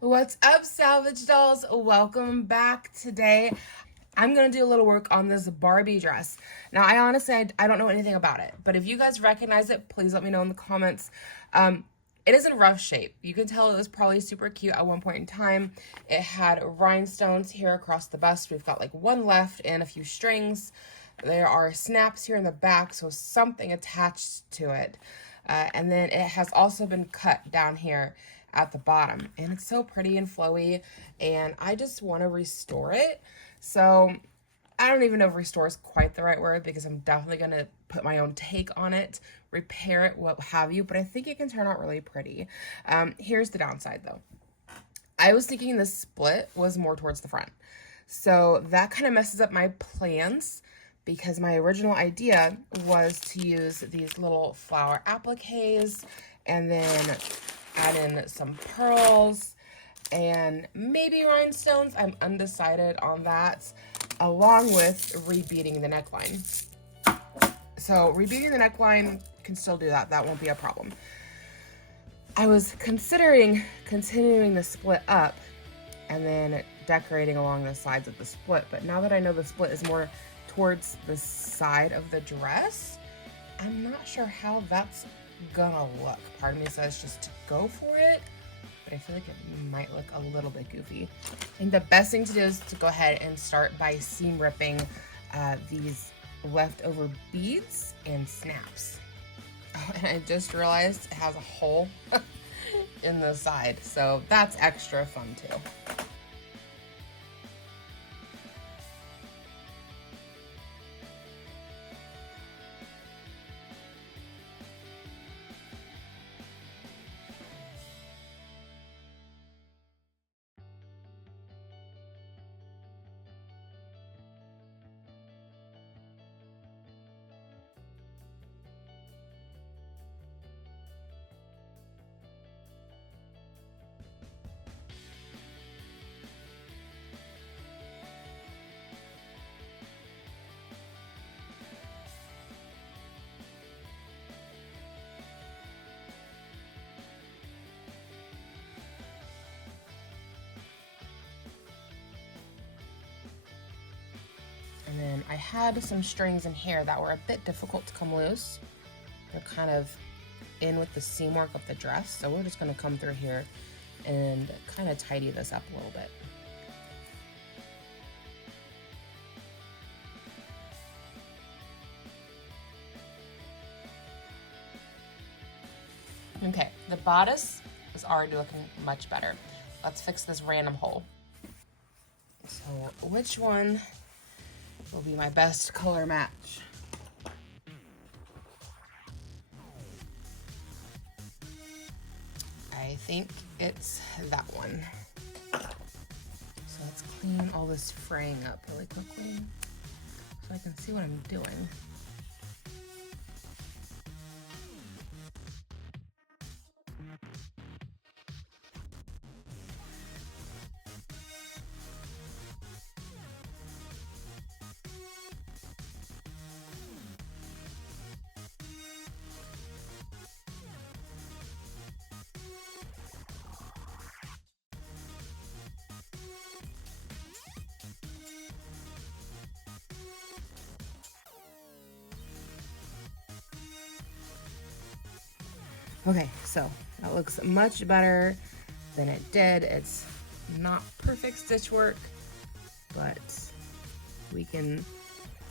What's up, Salvage Dolls? Welcome back. Today I'm gonna do a little work on this Barbie dress. Now, I honestly, I don't know anything about it, but if you guys recognize it, please let me know in the comments. It is in rough shape. You can tell it was probably super cute at one point in time. It had rhinestones here across the bust. We've got like one left and a few strings. There are snaps here in the back, so something attached to it. And then it has also been cut down here at the bottom, and it's so pretty and flowy, and I just want to restore it. So I don't even know if restore is quite the right word, because I'm definitely going to put my own take on it, repair it, what have you, but I think it can turn out really pretty. Here's the downside though. I was thinking the split was more towards the front, so that kind of messes up my plans, because my original idea was to use these little flower appliques and then add in some pearls and maybe rhinestones. I'm undecided on that, along with rebeading the neckline. So rebeading the neckline, can still do that. That won't be a problem. I was considering continuing the split up and then decorating along the sides of the split, but now that I know the split is more towards the side of the dress, I'm not sure how that's gonna look. Part of me says just to go for it, but I feel like it might look a little bit goofy. I think the best thing to do is to go ahead and start by seam ripping these leftover beads and snaps. Oh, and I just realized it has a hole in the side, so that's extra fun too. And then I had some strings in here that were a bit difficult to come loose. They're kind of in with the seam work of the dress, so we're just going to come through here and kind of tidy this up a little bit. Okay, the bodice is already looking much better. Let's fix this random hole. So which one will be my best color match? I think it's that one. So let's clean all this fraying up really quickly so I can see what I'm doing. Okay, so that looks much better than it did. It's not perfect stitch work, but we can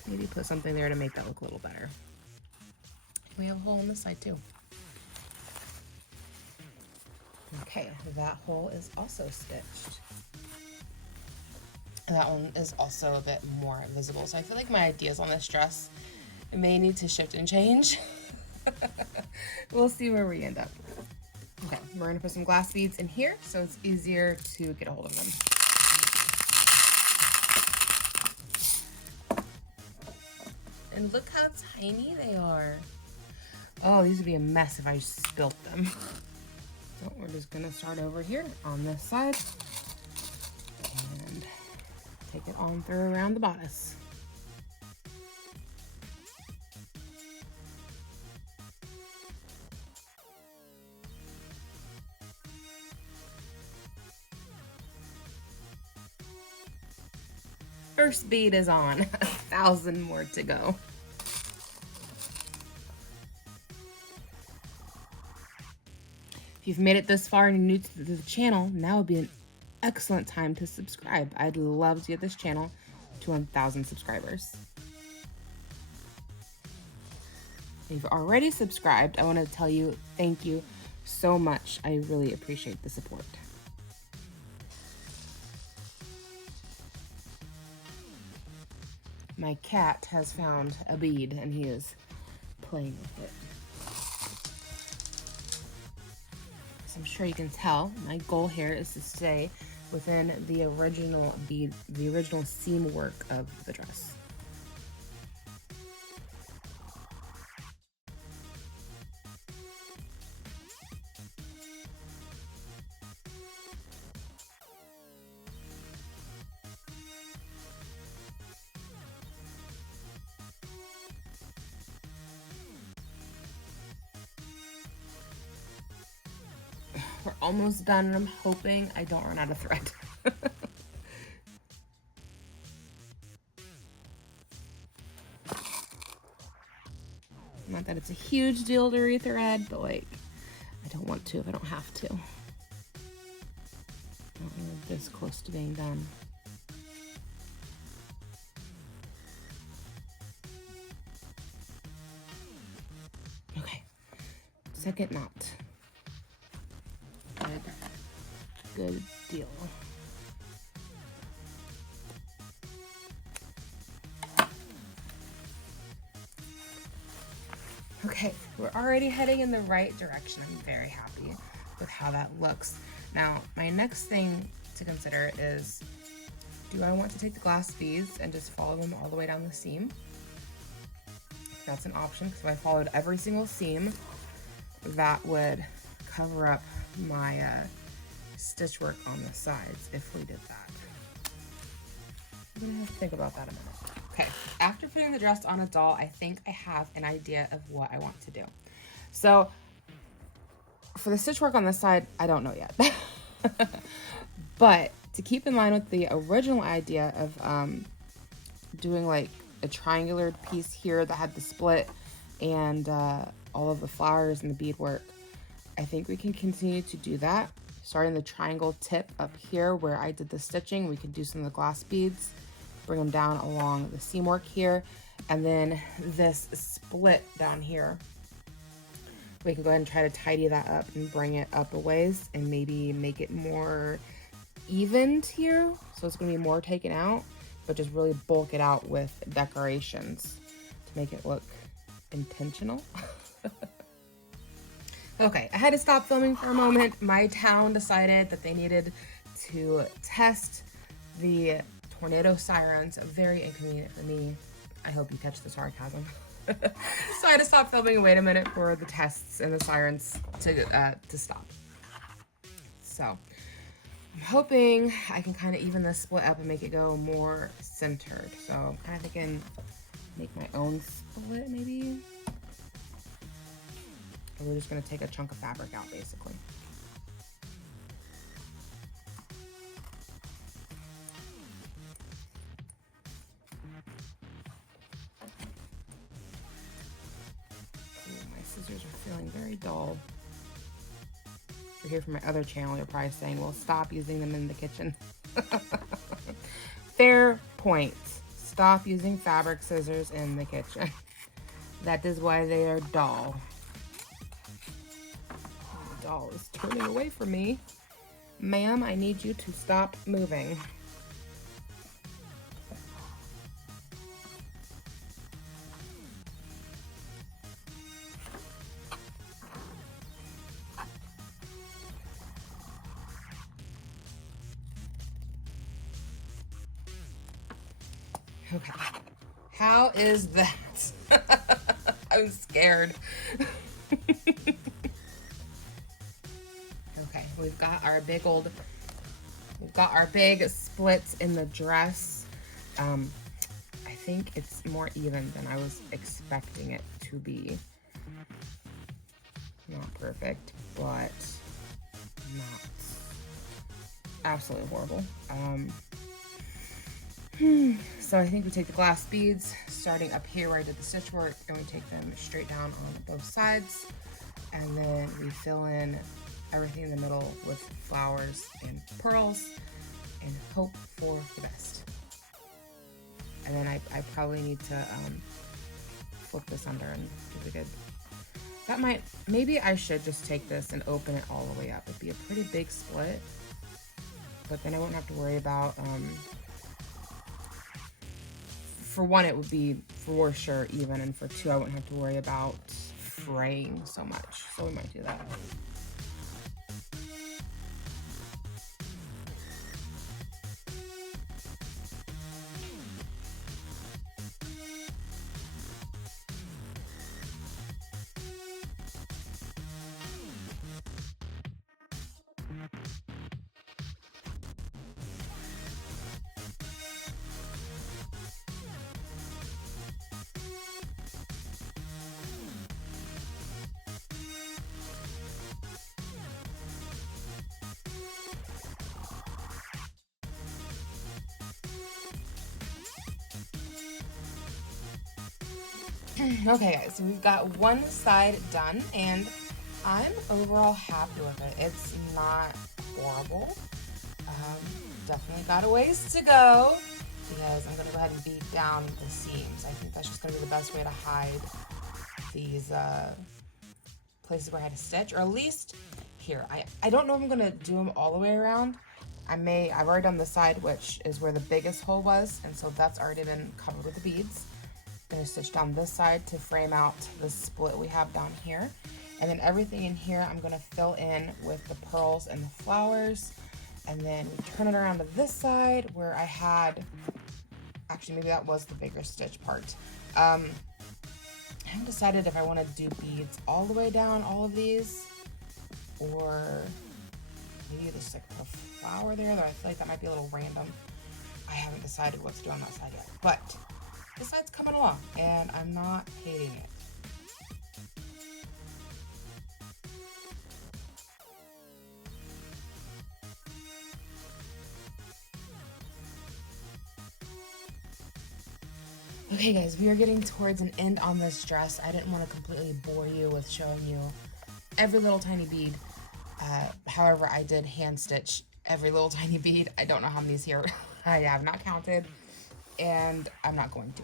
maybe put something there to make that look a little better. We have a hole on this side too. Okay, that hole is also stitched. That one is also a bit more visible. So I feel like my ideas on this dress may need to shift and change. We'll see where we end up. Okay, we're gonna put some glass beads in here so it's easier to get a hold of them. And look how tiny they are. Oh, these would be a mess if I spilt them. So we're just gonna start over here on this side and take it on through around the bodice. First bead is on. 1,000 more to go. If you've made it this far and you're new to the channel, now would be an excellent time to subscribe. I'd love to get this channel to 1,000 subscribers. If you've already subscribed, I want to tell you thank you so much. I really appreciate the support. My cat has found a bead and he is playing with it. As I'm sure you can tell, my goal here is to stay within the original bead, the original seam work of the dress. We're almost done, and I'm hoping I don't run out of thread. Not that it's a huge deal to rethread, but like, I don't want to if I don't have to. We're this close to being done. Okay, second knot. Good deal. Okay, we're already heading in the right direction. I'm very happy with how that looks. Now, my next thing to consider is, do I want to take the glass beads and just follow them all the way down the seam? That's an option, because if I followed every single seam, that would cover up my stitch work on the sides if we did that. I'm gonna have to think about that a minute. Okay, after putting the dress on a doll, I think I have an idea of what I want to do. So for the stitch work on this side, I don't know yet. But to keep in line with the original idea of doing like a triangular piece here that had the split and all of the flowers and the beadwork, I think we can continue to do that. Starting the triangle tip up here where I did the stitching, we can do some of the glass beads, bring them down along the seam work here, and then this split down here, we can go ahead and try to tidy that up and bring it up a ways and maybe make it more evened here. So it's gonna be more taken out, but just really bulk it out with decorations to make it look intentional. Okay, I had to stop filming for a moment. My town decided that they needed to test the tornado sirens. Very inconvenient for me. I hope you catch the sarcasm. So I had to stop filming and wait a minute for the tests and the sirens to stop. So I'm hoping I can kind of even this split up and make it go more centered. So I'm kind of thinking make my own split maybe. Or we're just gonna take a chunk of fabric out basically. Ooh, my scissors are feeling very dull. If you're here from my other channel, you're probably saying, well, stop using them in the kitchen. Fair point. Stop using fabric scissors in the kitchen. That is why they are dull. The doll is turning away from me. Ma'am, I need you to stop moving. Okay, how is that? I'm scared. Okay, we've got our big splits in the dress. I think it's more even than I was expecting it to be. Not perfect, but not absolutely horrible. So I think we take the glass beads, starting up here where I did the stitch work, and we take them straight down on both sides. And then we fill in everything in the middle with flowers and pearls and hope for the best. And then I probably need to flip this under and give it a good, that might, maybe I should just take this and open it all the way up. It'd be a pretty big split, but then I won't have to worry about, for one, it would be for sure even, and for two, I wouldn't have to worry about fraying so much. So we might do that. Okay guys, so we've got one side done and I'm overall happy with it. It's not horrible. Definitely got a ways to go because I'm gonna go ahead and beat down the seams. I think that's just gonna be the best way to hide these places where I had to stitch, or at least here. I don't know if I'm gonna do them all the way around. I've already done the side, which is where the biggest hole was, and so that's already been covered with the beads. Gonna stitch down this side to frame out the split we have down here. And then everything in here I'm gonna fill in with the pearls and the flowers. And then we turn it around to this side where I had, actually maybe that was the bigger stitch part. I haven't decided if I wanna do beads all the way down all of these, or maybe just like a flower there, though I feel like that might be a little random. I haven't decided what to do on that side yet, but this side's coming along, and I'm not hating it. Okay guys, we are getting towards an end on this dress. I didn't want to completely bore you with showing you every little tiny bead. However, I did hand stitch every little tiny bead. I don't know how many's here. I have not counted, and I'm not going to.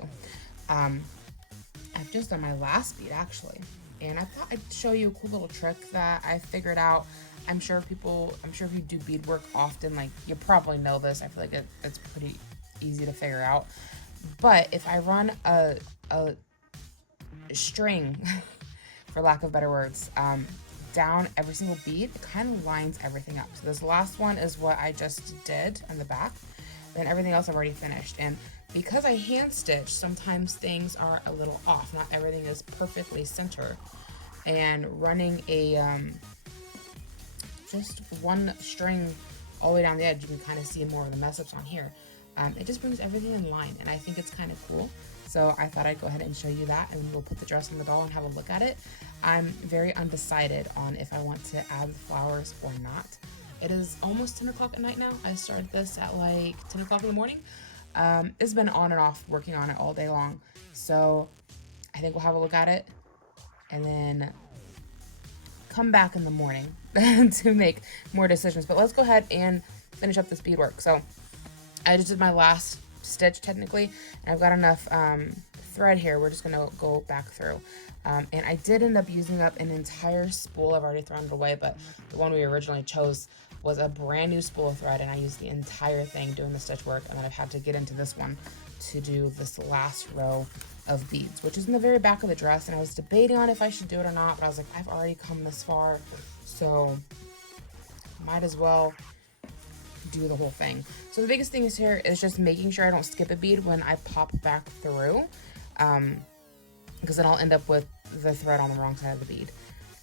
I've just done my last bead actually, and I thought I'd show you a cool little trick that I figured out. I'm sure if you do beadwork often, like, you probably know this. I feel like it's pretty easy to figure out. But if I run a string, for lack of better words, down every single bead, it kind of lines everything up. So this last one is what I just did on the back. Then everything else I've already finished. And because I hand stitch, sometimes things are a little off. Not everything is perfectly center. And running a just one string all the way down the edge, you can kind of see more of the mess ups on here. It just brings everything in line, and I think it's kind of cool. So I thought I'd go ahead and show you that, and we'll put the dress on the doll and have a look at it. I'm very undecided on if I want to add the flowers or not. It is almost 10 o'clock at night now. I started this at like 10 o'clock in the morning. It's been on and off working on it all day long. So I think we'll have a look at it and then come back in the morning to make more decisions. But let's go ahead and finish up this beadwork. So I just did my last stitch technically, and I've got enough thread here. We're just gonna go back through. And I did end up using up an entire spool. I've already thrown it away, but the one we originally chose was a brand new spool of thread, and I used the entire thing doing the stitch work, and then I've had to get into this one to do this last row of beads, which is in the very back of the dress. And I was debating on if I should do it or not, but I was like, I've already come this far, so might as well do the whole thing. So the biggest thing is here is just making sure I don't skip a bead when I pop back through, because then I'll end up with the thread on the wrong side of the bead.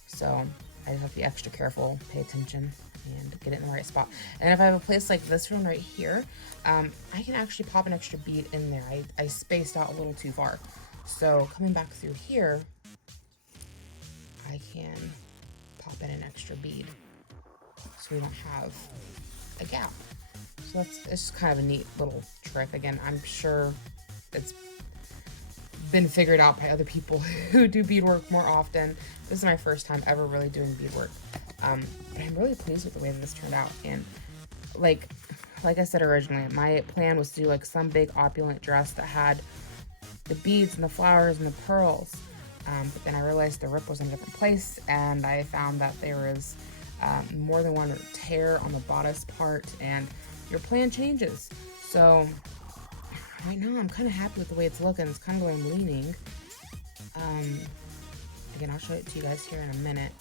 So I just have to be extra careful, pay attention, and get it in the right spot. And if I have a place like this one right here, I can actually pop an extra bead in there. I spaced out a little too far. So coming back through here, I can pop in an extra bead so we don't have a gap. So it's just kind of a neat little trick. Again, I'm sure it's been figured out by other people who do beadwork more often. This is my first time ever really doing beadwork. But I'm really pleased with the way that this turned out. And like I said originally, my plan was to do like some big opulent dress that had the beads and the flowers and the pearls. But then I realized the rip was in a different place, and I found that there was more than one tear on the bodice part, and your plan changes. So right now I'm kind of happy with the way it's looking. It's kind of the way I'm leaning. Again, I'll show it to you guys here in a minute.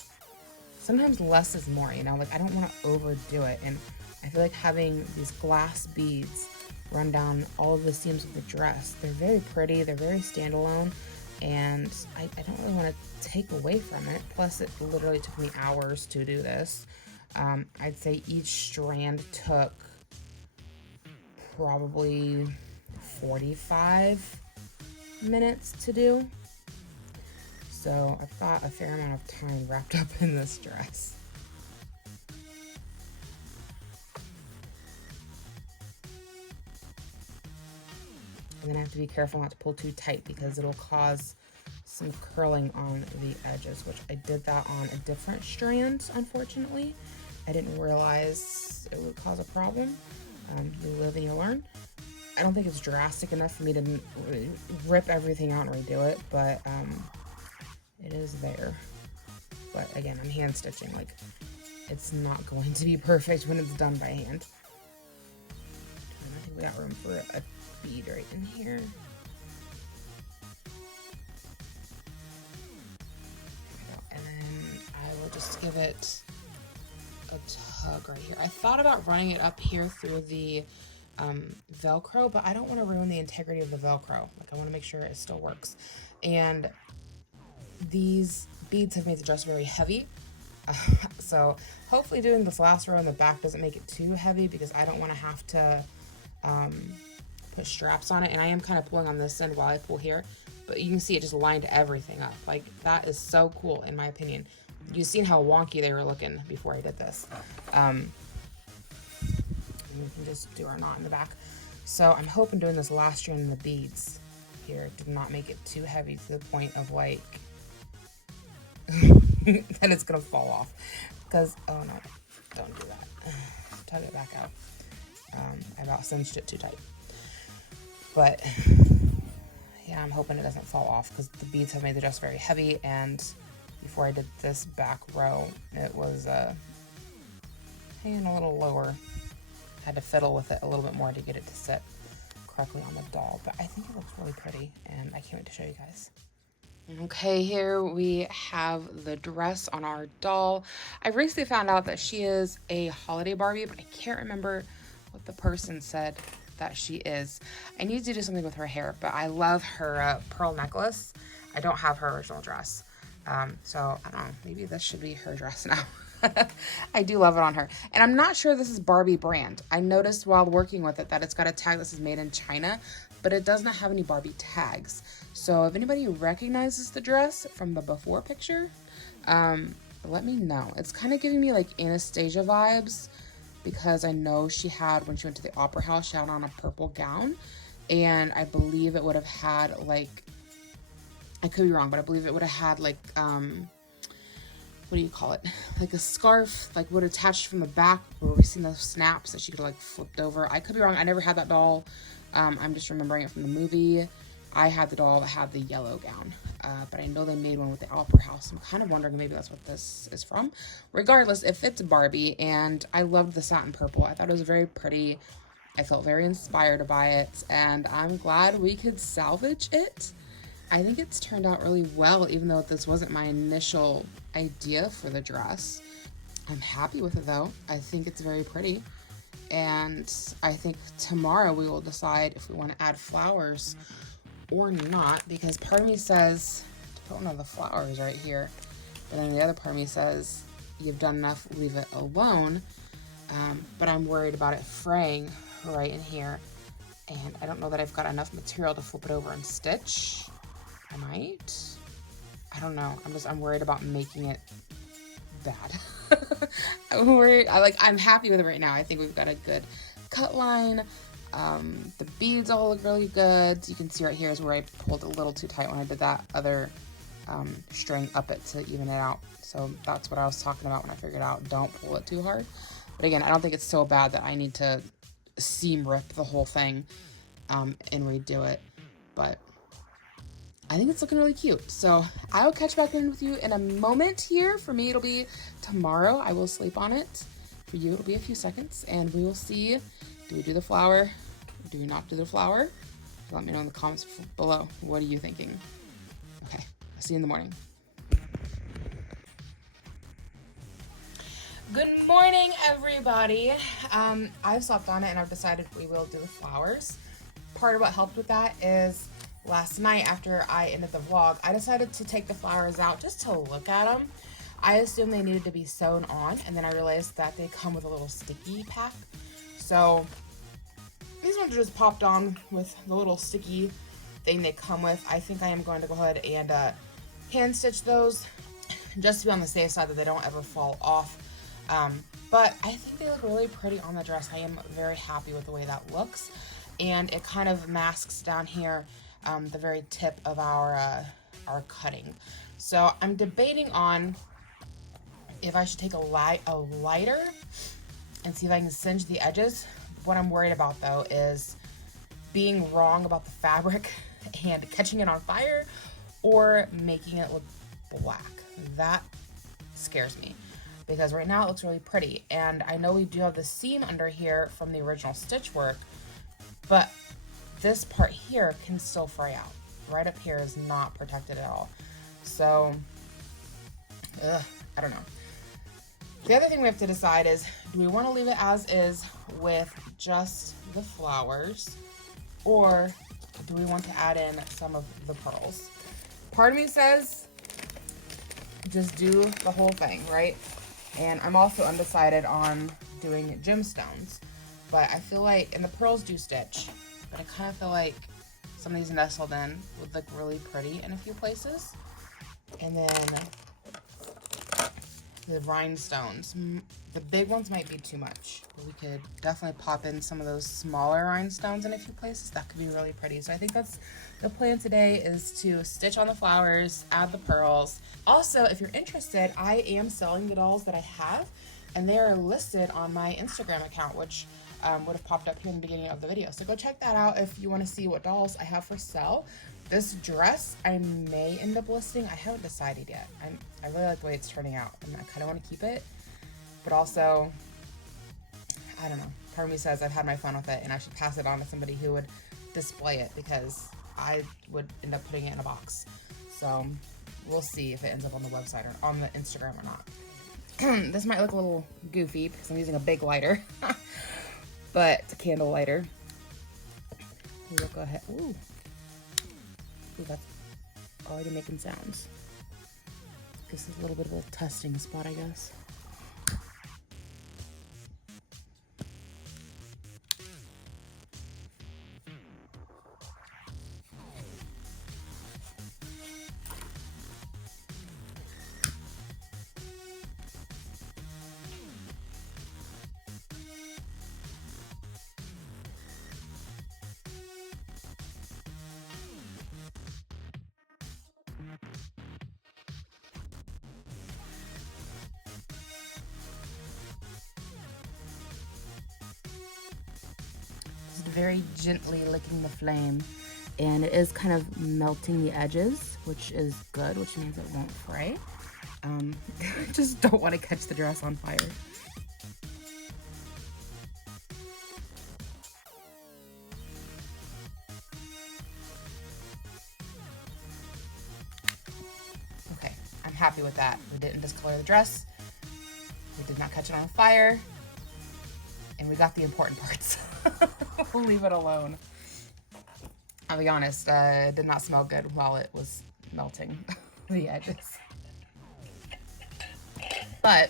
Sometimes less is more, you know, like I don't want to overdo it, and I feel like having these glass beads run down all of the seams of the dress. They're very pretty, they're very standalone, and I don't really want to take away from it. Plus, it literally took me hours to do this. I'd say each strand took probably 45 minutes to do. So I've got a fair amount of time wrapped up in this dress. And then I have to be careful not to pull too tight because it'll cause some curling on the edges, which I did that on a different strand, unfortunately. I didn't realize it would cause a problem. You live and you learn. I don't think it's drastic enough for me to rip everything out and redo it, but it is there. But again, I'm hand stitching. Like, it's not going to be perfect when it's done by hand. And I think we got room for a bead right in here. And then I will just give it a tug right here. I thought about running it up here through the Velcro, but I don't want to ruin the integrity of the Velcro. Like, I want to make sure it still works. And these beads have made the dress very heavy. So hopefully doing this last row in the back doesn't make it too heavy, because I don't want to have to put straps on it. And I am kind of pulling on this end while I pull here, but you can see it just lined everything up. Like, that is so cool in my opinion. You've seen how wonky they were looking before I did this. And we can just do our knot in the back. So I'm hoping doing this last strand in the beads here did not make it too heavy to the point of like that it's gonna fall off. Because, oh no, don't do that. Tug it back out. I about cinched it too tight. But yeah, I'm hoping it doesn't fall off, because the beads have made the dress very heavy, and before I did this back row, it was hanging a little lower. Had to fiddle with it a little bit more to get it to sit correctly on the doll, but I think it looks really pretty, and I can't wait to show you guys. Okay, here we have the dress on our doll. I recently found out that she is a holiday Barbie, but I can't remember what the person said that she is. I need to do something with her hair, but I love her pearl necklace. I don't have her original dress. So I don't know, maybe this should be her dress now. I do love it on her. And I'm not sure this is Barbie brand. I noticed while working with it that it's got a tag that says made in China, but it does not have any Barbie tags. So if anybody recognizes the dress from the before picture, let me know. It's kind of giving me like Anastasia vibes, because I know she had, when she went to the opera house, she had on a purple gown, and I believe it would have had like, I could be wrong, but I believe it would have had like, what do you call it? Like a scarf, like would attach from the back, where we've seen those snaps that she could like flipped over. I could be wrong. I never had that doll. I'm just remembering it from the movie. I had the doll that had the yellow gown, but I know they made one with the opera house. I'm kind of wondering maybe that's what this is from. Regardless, it fits Barbie, and I loved the satin purple. I thought it was very pretty. I felt very inspired by it, and I'm glad we could salvage it. I think it's turned out really well, even though this wasn't my initial idea for the dress. I'm happy with it though. I think it's very pretty. And I think tomorrow we will decide if we want to add flowers or not, because part of me says to put one of the flowers right here, but then the other part of me says you've done enough, leave it alone. But I'm worried about it fraying right in here, and I don't know that I've got enough material to flip it over and stitch. I might. I don't know. I'm worried about making it bad. I'm happy with it right now. I think we've got a good cut line. The beads all look really good. You can see right here is where I pulled a little too tight when I did that other string up it to even it out. So that's what I was talking about when I figured out don't pull it too hard. But again, I don't think it's so bad that I need to seam rip the whole thing and redo it. But I think it's looking really cute. So I will catch back in with you in a moment here. For me, it'll be tomorrow. I will sleep on it. For you, it'll be a few seconds, and we will see, do we do the flower? Or do we not do the flower? Let me know in the comments below. What are you thinking? Okay, I'll see you in the morning. Good morning, everybody. I've slept on it, and I've decided we will do the flowers. Part of what helped with that is last night after I ended the vlog, I decided to take the flowers out just to look at them. I assumed they needed to be sewn on, and then I realized that they come with a little sticky pack. So these ones are just popped on with the little sticky thing they come with. I think I am going to go ahead and hand stitch those just to be on the safe side that they don't ever fall off. But I think they look really pretty on the dress. I am very happy with the way that looks, and it kind of masks down here the very tip of our cutting. So I'm debating on if I should take a lighter and see if I can singe the edges. What I'm worried about though is being wrong about the fabric and catching it on fire or making it look black. That scares me because right now it looks really pretty, and I know we do have the seam under here from the original stitch work, but this part here can still fray out. Right up here is not protected at all. So, I don't know. The other thing we have to decide is, do we want to leave it as is with just the flowers, or do we want to add in some of the pearls? Part of me says just do the whole thing, right? And I'm also undecided on doing gemstones, but I feel like, and the pearls do stitch, but I kind of feel like some of these nestled in would look really pretty in a few places. And then the rhinestones, the big ones might be too much, but we could definitely pop in some of those smaller rhinestones in a few places. That could be really pretty. So I think that's the plan today, is to stitch on the flowers, add the pearls. Also, if you're interested, I am selling the dolls that I have, and they are listed on my Instagram account, which would have popped up here in the beginning of the video. So go check that out if you want to see what dolls I have for sale. This dress I may end up listing. I haven't decided yet. I really like the way it's turning out, and I kind of want to keep it, but also, I don't know. Part of me says I've had my fun with it, and I should pass it on to somebody who would display it, because I would end up putting it in a box. So we'll see if it ends up on the website or on the Instagram or not. This might look a little goofy because I'm using a big lighter, but it's a candle lighter. We'll go ahead. Ooh, that's already making sounds. This is a little bit of a testing spot, I guess. Very gently licking the flame, and it is kind of melting the edges, which is good, which means it won't fray. Just don't want to catch the dress on fire. Okay, I'm happy with that. We didn't discolor the dress, we did not catch it on fire, and we got the important parts. We'll leave it alone. I'll be honest, it did not smell good while it was melting the edges. But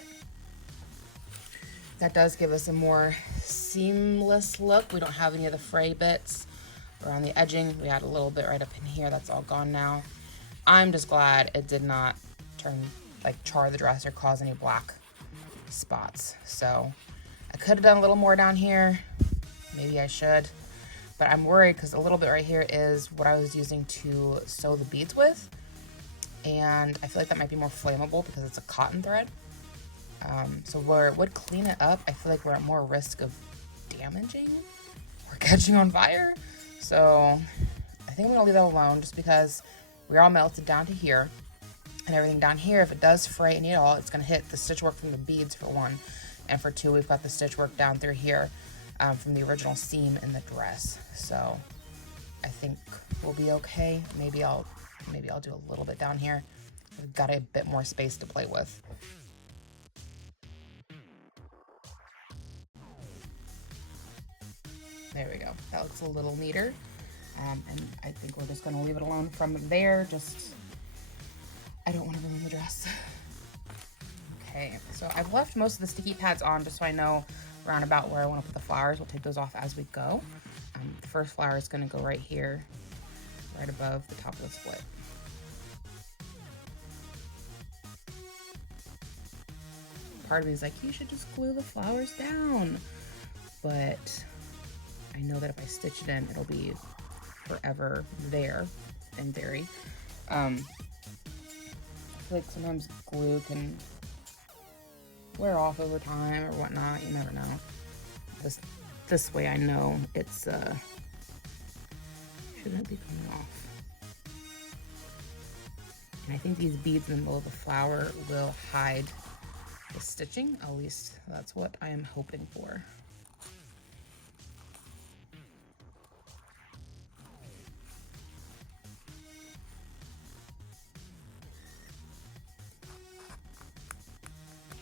that does give us a more seamless look. We don't have any of the fray bits around the edging. We had a little bit right up in here. That's all gone now. I'm just glad it did not turn, like, char the dress or cause any black spots. So I could have done a little more down here. Maybe I should, but I'm worried because a little bit right here is what I was using to sew the beads with. And I feel like that might be more flammable because it's a cotton thread. So where it would clean it up, I feel like we're at more risk of damaging or catching on fire. So I think I'm gonna leave that alone just because we're all melted down to here. And everything down here, if it does fray any at all, it's gonna hit the stitch work from the beads for one. And for two, we've got the stitch work down through here from the original seam in the dress. So I think we'll be okay. Maybe I'll do a little bit down here. We've got a bit more space to play with. There we go. That looks a little neater. And I think we're just gonna leave it alone from there. I don't wanna ruin the dress. Okay, so I've left most of the sticky pads on just so I know around about where I wanna put the flowers. We'll take those off as we go. The first flower is gonna go right here, right above the top of the split. Part of me is like, you should just glue the flowers down. But I know that if I stitch it in, it'll be forever there in theory. I feel like sometimes glue can wear off over time or whatnot. You never know. This way I know it's shouldn't be coming off. And I think these beads in the middle of the flower will hide the stitching. At least that's what I am hoping for.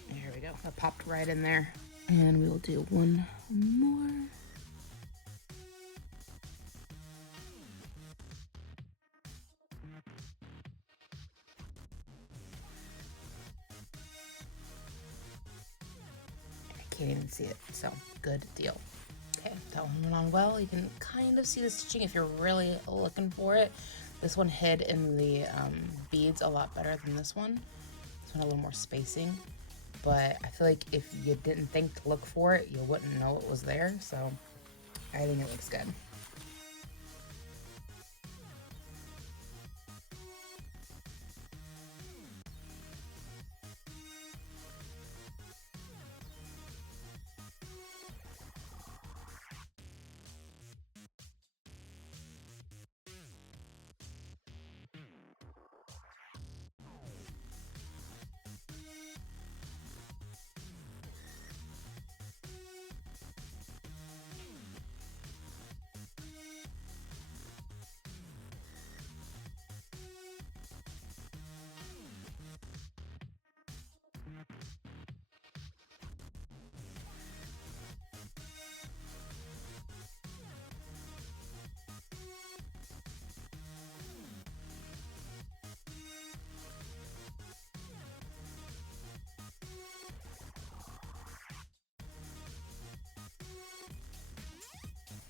There we go. That popped right in there. And we will do one more. Can't even see it, so good deal. Okay, that one went on well. You can kind of see the stitching if you're really looking for it. This one hid in the beads a lot better than this one. This one had a little more spacing, but I feel like if you didn't think to look for it, you wouldn't know it was there, so I think it looks good.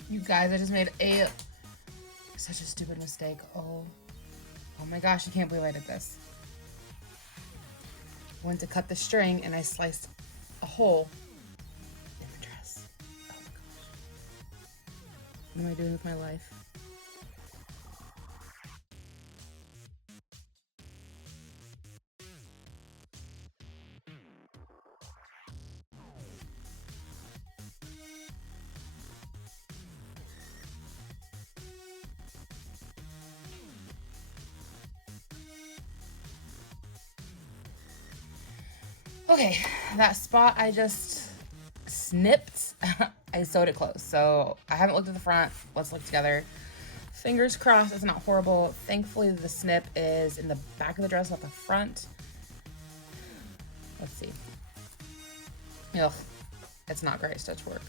You guys, I just made such a stupid mistake. Oh my gosh, I can't believe I did this. I went to cut the string and I sliced a hole in the dress. Oh my gosh. What am I doing with my life? Okay, that spot I just snipped, I sewed it closed. So I haven't looked at the front. Let's look together. Fingers crossed it's not horrible. Thankfully the snip is in the back of the dress, not the front. Let's see. Ugh, it's not great stitch work.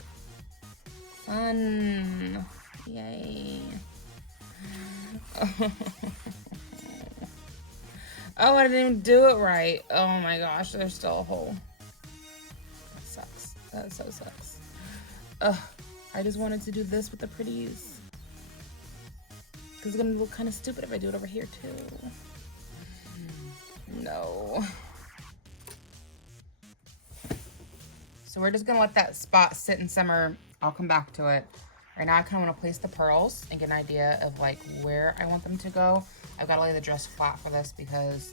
Fun, yay. Oh, I didn't even do it right. Oh my gosh, there's still a hole. That sucks. That so sucks. Ugh, I just wanted to do this with the pretties. Because it's gonna look kind of stupid if I do it over here too. No. So we're just gonna let that spot sit and simmer. I'll come back to it. Right now I kind of want to place the pearls and get an idea of like where I want them to go. I've got to lay the dress flat for this because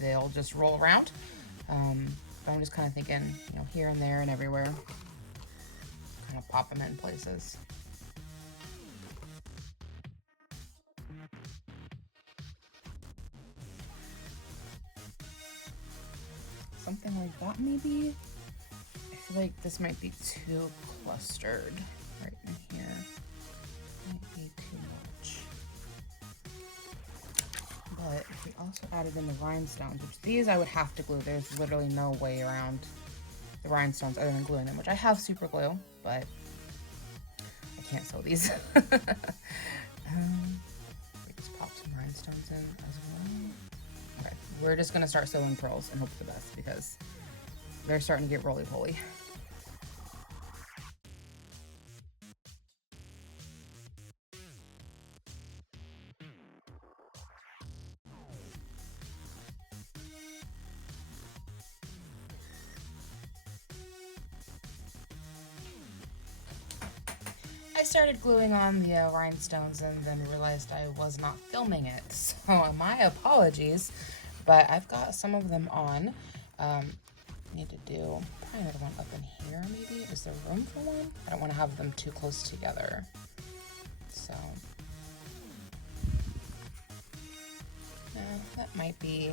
they'll just roll around. But I'm just kind of thinking, you know, here and there and everywhere. Kind of pop them in places. Something like that maybe. I feel like this might be too clustered right in here. Might be too much. But if we also added in the rhinestones, which these I would have to glue. There's literally no way around the rhinestones other than gluing them, which I have super glue, but I can't sew these. We just pop some rhinestones in as well. Okay, we're just gonna start sewing pearls and hope for the best because they're starting to get roly-poly. I started gluing on the rhinestones and then realized I was not filming it. So my apologies, but I've got some of them on. Need to do probably another one up in here maybe. Is there room for one? I don't want to have them too close together. So that might be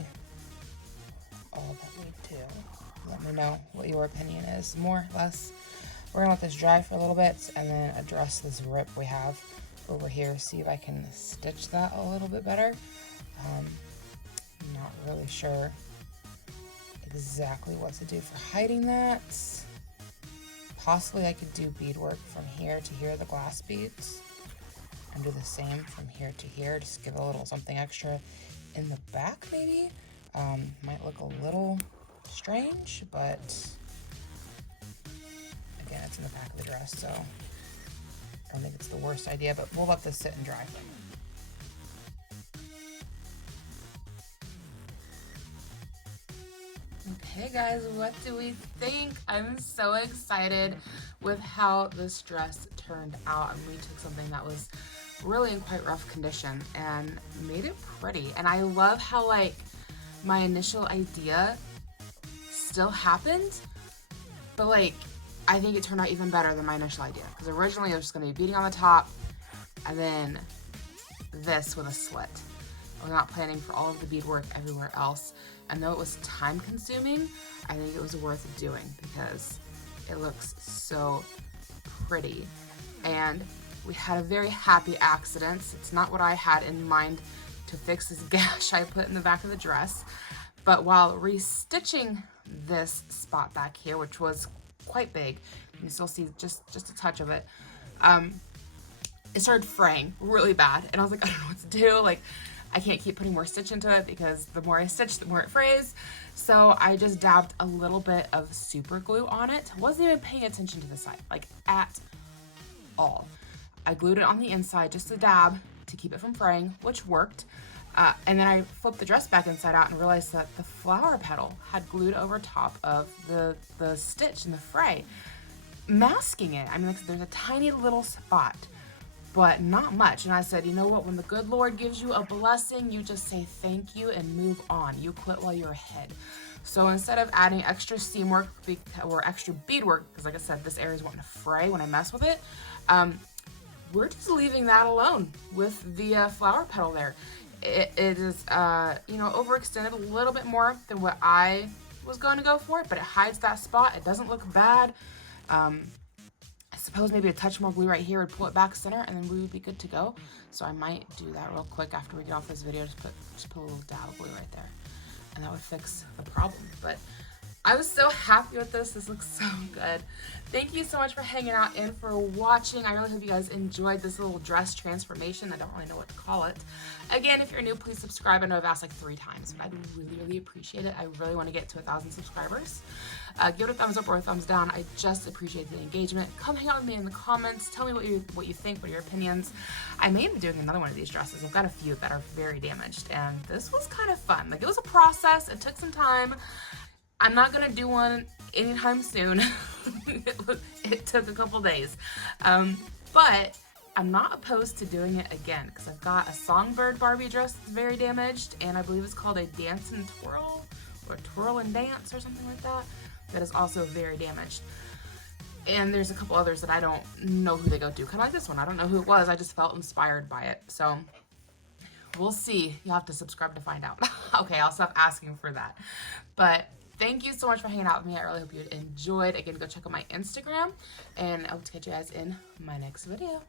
all that we do. Let me know what your opinion is, more or less. We're gonna let this dry for a little bit and then address this rip we have over here. See if I can stitch that a little bit better. I'm not really sure exactly what to do for hiding that. Possibly I could do beadwork from here to here, the glass beads, and do the same from here to here. Just give a little something extra in the back maybe. Might look a little strange, but again, it's in the back of the dress, so I don't think it's the worst idea, but we'll let this sit and dry for a minute. Okay guys, what do we think? I'm so excited with how this dress turned out. And we took something that was really in quite rough condition and made it pretty. And I love how like my initial idea still happened, but like I think it turned out even better than my initial idea. Because originally it was just gonna be beading on the top and then this with a slit. I was not planning for all of the beadwork everywhere else. And though it was time consuming, I think it was worth doing because it looks so pretty. And we had a very happy accident. It's not what I had in mind to fix this gash I put in the back of the dress. But while restitching this spot back here, which was quite big, you can still see just a touch of it, it started fraying really bad. And I was like, I don't know what to do. Like, I can't keep putting more stitch into it because the more I stitch, the more it frays. So I just dabbed a little bit of super glue on it. Wasn't even paying attention to the side, like at all. I glued it on the inside, just a dab to keep it from fraying, which worked. And then I flipped the dress back inside out and realized that the flower petal had glued over top of the stitch and the fray, masking it. I mean, like, there's a tiny little spot, but not much. And I said, you know what, when the good Lord gives you a blessing, you just say thank you and move on. You quit while you're ahead. So instead of adding extra seam work or extra beadwork, because like I said, this area is wanting to fray when I mess with it, we're just leaving that alone with the flower petal there. It is, you know, overextended a little bit more than what I was going to go for, but it hides that spot. It doesn't look bad. I suppose maybe a touch more glue right here would pull it back center and then we would be good to go. So I might do that real quick after we get off this video. Just put a little dab of glue right there and that would fix the problem. But I was so happy with this. This looks so good. Thank you so much for hanging out and for watching. I really hope you guys enjoyed this little dress transformation. I don't really know what to call it. Again, if you're new, please subscribe. I know I've asked like 3 times, but I'd really appreciate it. I really want to get to 1,000 subscribers. Give it a thumbs up or a thumbs down. I just appreciate the engagement. Come hang out with me in the comments. Tell me what you think, what are your opinions. I may be doing another one of these dresses. I've got a few that are very damaged, and this was kind of fun. Like, it was a process. It took some time. I'm not gonna do one anytime soon. It took a couple days. But I'm not opposed to doing it again because I've got a songbird Barbie dress that's very damaged, and I believe it's called a dance and twirl or twirl and dance or something like that. That is also very damaged. And there's a couple others that I don't know who they go to. Kind of like this one. I don't know who it was. I just felt inspired by it. So we'll see. You'll have to subscribe to find out. Okay, I'll stop asking for that. But thank you so much for hanging out with me. I really hope you enjoyed. Again, go check out my Instagram. And I hope to catch you guys in my next video.